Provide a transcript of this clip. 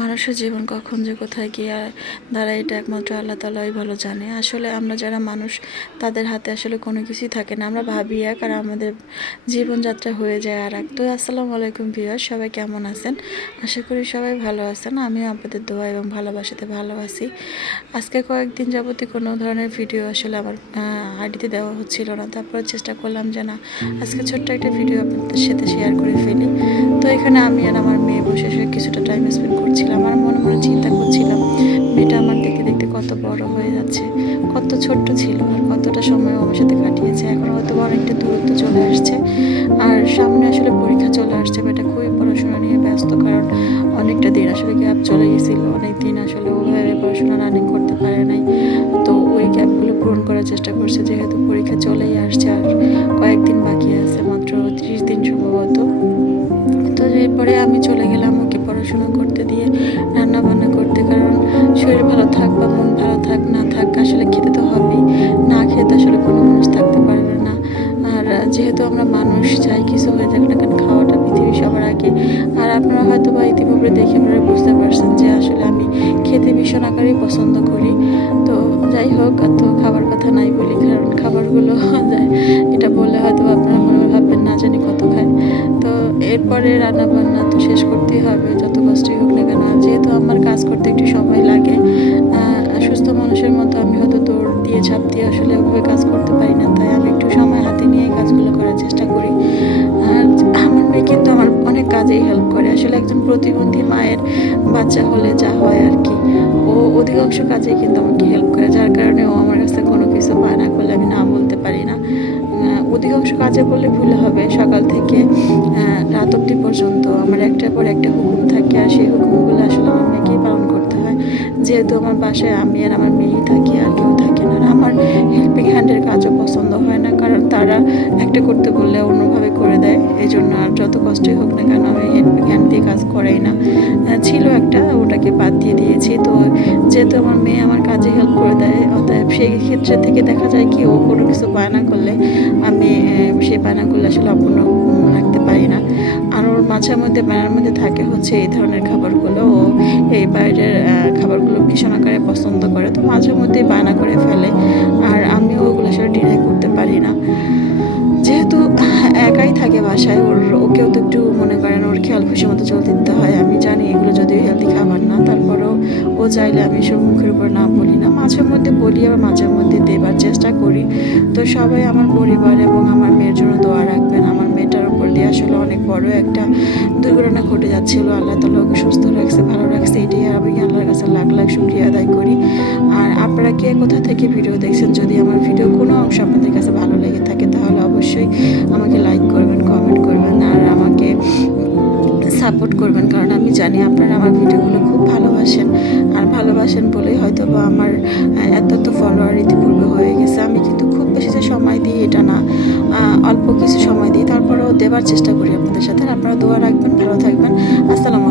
মানুষের জীবন কখন যে কোথায় গিয়ে দাঁড়ায় এটা একমাত্র আল্লাহ তাআলাই ভালো জানে। আসলে আমরা যারা মানুষ তাদের হাতে আসলে কোনো কিছুই থাকে না। আমরা ভাবি এক আর আমাদের জীবনযাত্রা হয়ে যায় আর এক। তো আসসালামু আলাইকুম ভিউয়ার্স, সবাই কেমন আছেন? আশা করি সবাই ভালো আছেন। আমিও আপনাদের দোয়া এবং ভালোবাসাতে ভালো আছি। আজকে কয়েকদিন যাবতীয় কোনো ধরনের ভিডিও আসলে আমার আইডিতে দেওয়া হচ্ছিল না। তারপরে চেষ্টা করলাম যে না, আজকে ছোট্ট একটা ভিডিও আপনাদের সাথে শেয়ার করে ফেলি। তো এখানে আমি আর আমার মেয়ে বসে কিছুটা টাইম স্পেন্ড করছিলাম আর মনে মনে চিন্তা করছিলাম মেয়েটা আমার দেখতে দেখতে কত বড় হয়ে যাচ্ছে, কত ছোট্ট ছিল আর কতটা সময় আমার সাথে কাটিয়েছে। এখন হয়তো অনেকটা দূরত্ব চলে আসছে আর সামনে আসলে পরীক্ষা চলে আসছে। মেয়েটা খুবই পড়াশোনা নিয়ে ব্যস্ত, কারণ অনেকটা দিন আসলে গ্যাপ চলে গেছিলো। অনেক দিন আসলে ওভাবে পড়াশোনা রানিং করতে পারে নাই। তো ওই গ্যাপগুলো পূরণ করার চেষ্টা করছে, যেহেতু পরীক্ষা চলেই আসছে আর কয়েকদিন বাকি আছে, মাত্র 30 দিন সম্ভবত। তো এরপরে আমি চলে গেলাম ওকে পড়াশোনা করতে দিয়ে, রান্না বান্না করতে, কারণ শরীর ভালো থাক বা মন ভালো থাক না থাক আসলে খেতে তো হবেই। না খেতে আসলে কোনো মানুষ থাকতে পারবে না। আর যেহেতু আমরা মানুষ, চাই কিছু হয়ে যাক না কেন, খাওয়াটা পৃথিবী সবার আগে। আর আপনারা হয়তো বা ইতিপূর্বে দেখে আপনারা বুঝতে পারছেন যে আসলে আমি খেতে ভীষণ আকারেই পছন্দ করি। তো যাই হোক, তো খাবার কথা নাই বলি, কারণ খাবারগুলো যায় এটা বললে হয়তো আপনারা মনে ভাববেন না জানি কত খায়। তো এরপরে রান্না বান্না তো শেষ করতেই হবে, যত কষ্টই হোক না কেন। যেহেতু আমার কাজ করতে একটু সময় লাগে, সুস্থ মানুষের মতো আমি হয়তো দৌড় দিয়ে ঝাঁপ দিয়ে আসলে ওভাবে কাজ করতে পারি না, তাই আমি একটু সময় হাতে নিয়ে কাজগুলো করার চেষ্টা করি। আর আমার মেয়ে কিন্তু আমার অনেক কাজেই হেল্প করে। আসলে একজন প্রতিবন্ধী মায়ের বাচ্চা হলে যা হয় আর কি, ও অধিকাংশ কাজেই কিন্তু আমাকে হেল্প করে, যার কারণে ও আমার কাছে কোনো কিছু বায়না করলে আমি না বলতে পারি না। অধিকাংশ কাজে বললে ভুল হবে, সকাল থেকে রাত অবধি পর্যন্ত আমার একটার পর একটা হুকুম থাকে আর সেই হুকুমগুলো আসলে আমার মেয়েকেই পালন করতে হয়। যেহেতু আমার বাসায় আমি আর আমার মেয়েই থাকি, আর কেউ থাকে না। আর আমার হেল্পিং হ্যান্ডের কাজও পছন্দ হয় না, কারণ তারা একটা করতে বললে অন্যভাবে করে দেয়। এই জন্য আর যত কষ্টই হোক না কেন আমি হেল্পিং হ্যান্ড দিয়ে কাজ করাই না। ছিল একটা, ওটাকে বাদ দিয়ে দিয়েছি। তো যেহেতু আমার মেয়ে আমার কাজে হেল্প করে দেয়, অতএব সেই ক্ষেত্রে থেকে দেখা যায় কি, ও কোনো কিছু বায়না করলে আমি সেই বায়নাগুলো আসলে অপূর্ণ রাখতে পারি না। আর ওর মাঝে মধ্যে বায়নার মধ্যে থাকে হচ্ছে এই ধরনের খাবারগুলো, ও এই বাইরের খাবারগুলো ভীষণ আকারে পছন্দ করে, তো মাঝে মধ্যেই বায়না করে ফেলে। আর আমিও ওগুলো আসলে ডিনাই করতে পারি না, যেহেতু একাই থাকে বাসায়। ওকেও তো একটু মনে করেন ওর খেয়াল খুশি মতো চলতে দিতে হয়। আমি জানি এগুলো যদিও হেলদি খাবার না, তারপরেও ও চাইলে আমি সব মুখের উপর না বলি না, মাঝে মধ্যে বলি আবার মাঝে মধ্যে দেবার চেষ্টা করি। তো সবাই আমার পরিবার এবং আমার মেয়ের জন্য দোয়া রাখবেন। আমার মেয়েটার উপর দিয়ে আসলে অনেক বড় একটা দুর্ঘটনা ঘটে যাচ্ছিল, আল্লাহ তাআলা ওকে সুস্থ রাখছে, ভালো রাখছে, এটাই আমি আল্লাহর কাছে লাখ লাখ শুকরিয়া আদায় করি। আর আপনারা কে কোথা থেকে ভিডিও দেখছেন, যদি আমার ভিডিও কোনো অংশ আপনাদের কাছে ভালো লেগে থাকে তাহলে অবশ্যই আমাকে লাইক করবেন, কমেন্ট করবেন আর আমাকে সাপোর্ট করবেন, কারণ আমি জানি আপনারা আমার ভিডিওগুলো খুব ভালোবাসেন। আর ভালোবাসেন বলেই হয়তো বা আমার এত ফলোয়ার ইতিপূর্বে হয়ে গেছে। আমি কিন্তু খুব বেশি যে সময় দিই এটা না, অল্প কিছু সময় দিই, তারপরেও দেবার চেষ্টা করি আপনাদের সাথে। আপনারা দোয়া রাখবেন, ভালো থাকবেন। আসসালামু আলাইকুম।